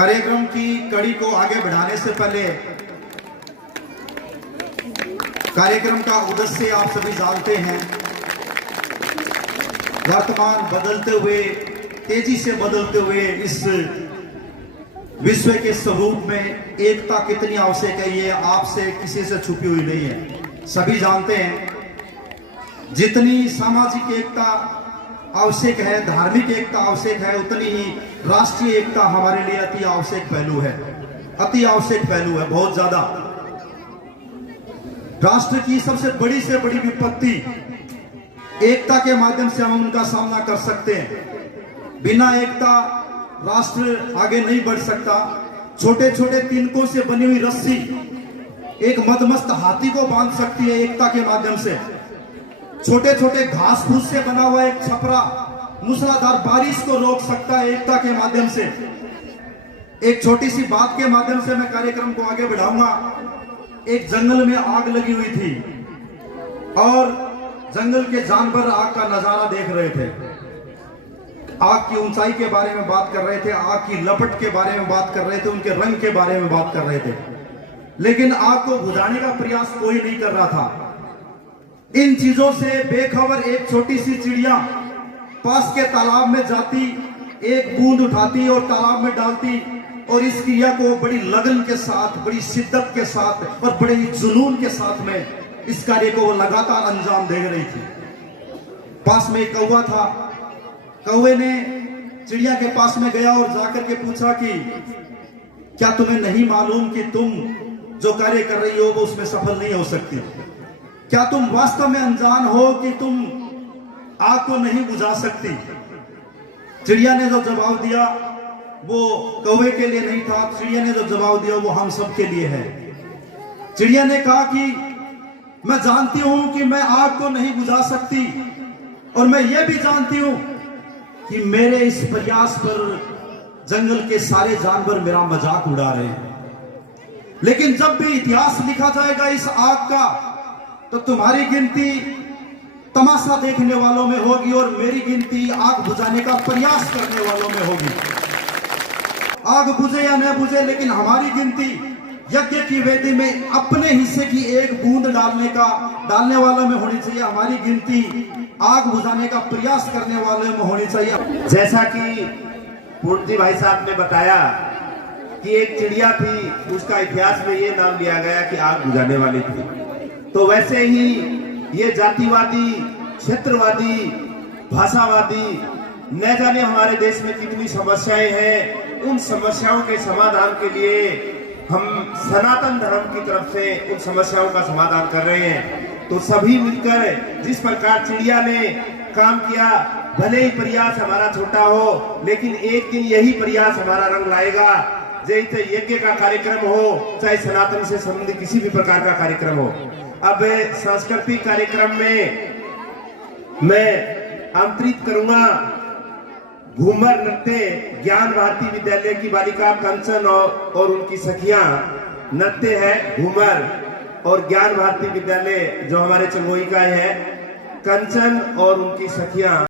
कार्यक्रम की कड़ी को आगे बढ़ाने से पहले कार्यक्रम का उद्देश्य आप सभी जानते हैं। वर्तमान बदलते हुए, तेजी से बदलते हुए इस विश्व के स्वरूप में एकता कितनी आवश्यक है, ये आपसे किसी से छुपी हुई नहीं है। सभी जानते हैं जितनी सामाजिक एकता आवश्यक है, धार्मिक एकता आवश्यक है, उतनी ही राष्ट्रीय एकता हमारे लिए अति आवश्यक पहलू है, अति आवश्यक पहलू है, बहुत ज्यादा। राष्ट्र की सबसे बड़ी से बड़ी विपत्ति एकता के माध्यम से हम उनका सामना कर सकते हैं। बिना एकता राष्ट्र आगे नहीं बढ़ सकता। छोटे छोटे तिनकों से बनी हुई रस्सी एक मदमस्त हाथी को बांध सकती है एकता के माध्यम से। छोटे छोटे घास फूस से बना हुआ एक छपरा मूसलाधार बारिश को रोक सकता है एकता के माध्यम से। एक छोटी सी बात के माध्यम से मैं कार्यक्रम को आगे बढ़ाऊंगा। एक जंगल में आग लगी हुई थी और जंगल के जानवर आग का नजारा देख रहे थे। आग की ऊंचाई के बारे में बात कर रहे थे, आग की लपट के बारे में बात कर रहे थे, उनके रंग के बारे में बात कर रहे थे, लेकिन आग को बुझाने का प्रयास कोई नहीं कर रहा था। इन चीजों से बेखबर एक छोटी सी चिड़िया पास के तालाब में जाती, एक बूंद उठाती और तालाब में डालती, और इस क्रिया को बड़ी लगन के साथ, बड़ी शिद्दत के साथ और बड़े ही जुनून के साथ में इस कार्य को वो लगातार अंजाम दे रही थी। पास में एक कौवा था। कौवे ने चिड़िया के पास में गया और जाकर के पूछा कि क्या तुम्हें नहीं मालूम कि तुम जो कार्य कर रही हो वो उसमें सफल नहीं हो सकती? क्या तुम वास्तव में अनजान हो कि तुम आग को नहीं बुझा सकती? चिड़िया ने जो जवाब दिया वो कौवे के लिए नहीं था। चिड़िया ने जो जवाब दिया वो हम सब के लिए है। चिड़िया ने कहा कि मैं जानती हूं कि मैं आग को नहीं बुझा सकती, और मैं ये भी जानती हूं कि मेरे इस प्रयास पर जंगल के सारे जानवर मेरा मजाक उड़ा रहे हैं। लेकिन जब भी इतिहास लिखा जाएगा इस आग का, तो तुम्हारी गिनती तमाशा देखने वालों में होगी और मेरी गिनती आग बुझाने का प्रयास करने वालों में होगी। आग बुझे या न बुझे, लेकिन हमारी गिनती यज्ञ की वेदी में अपने हिस्से की एक बूंद डालने वालों में होनी चाहिए। हमारी गिनती आग बुझाने का प्रयास करने वालों में होनी चाहिए। जैसा कि पूर्ति भाई साहब ने बताया कि एक चिड़िया थी, उसका इतिहास में ये नाम लिया गया कि आग बुझाने वाली थी, तो वैसे ही ये जातिवादी, क्षेत्रवादी, भाषावादी, न जाने हमारे देश में कितनी समस्याएं हैं, उन समस्याओं के समाधान के लिए हम सनातन धर्म की तरफ से उन समस्याओं का समाधान कर रहे हैं। तो सभी मिलकर जिस प्रकार चिड़िया ने काम किया, भले ही प्रयास हमारा छोटा हो, लेकिन एक दिन यही प्रयास हमारा रंग लाएगा। जैसे यज्ञ का कार्यक्रम हो, चाहे सनातन से संबंधित किसी भी प्रकार का कार्यक्रम हो। अब सांस्कृतिक कार्यक्रम में मैं आमंत्रित करूंगा घूमर नृत्य ज्ञान भारती विद्यालय की बालिका कंचन और उनकी सखियां नृत्य है घूमर, और ज्ञान भारती विद्यालय जो हमारे चंगोई का है, कंचन और उनकी सखियां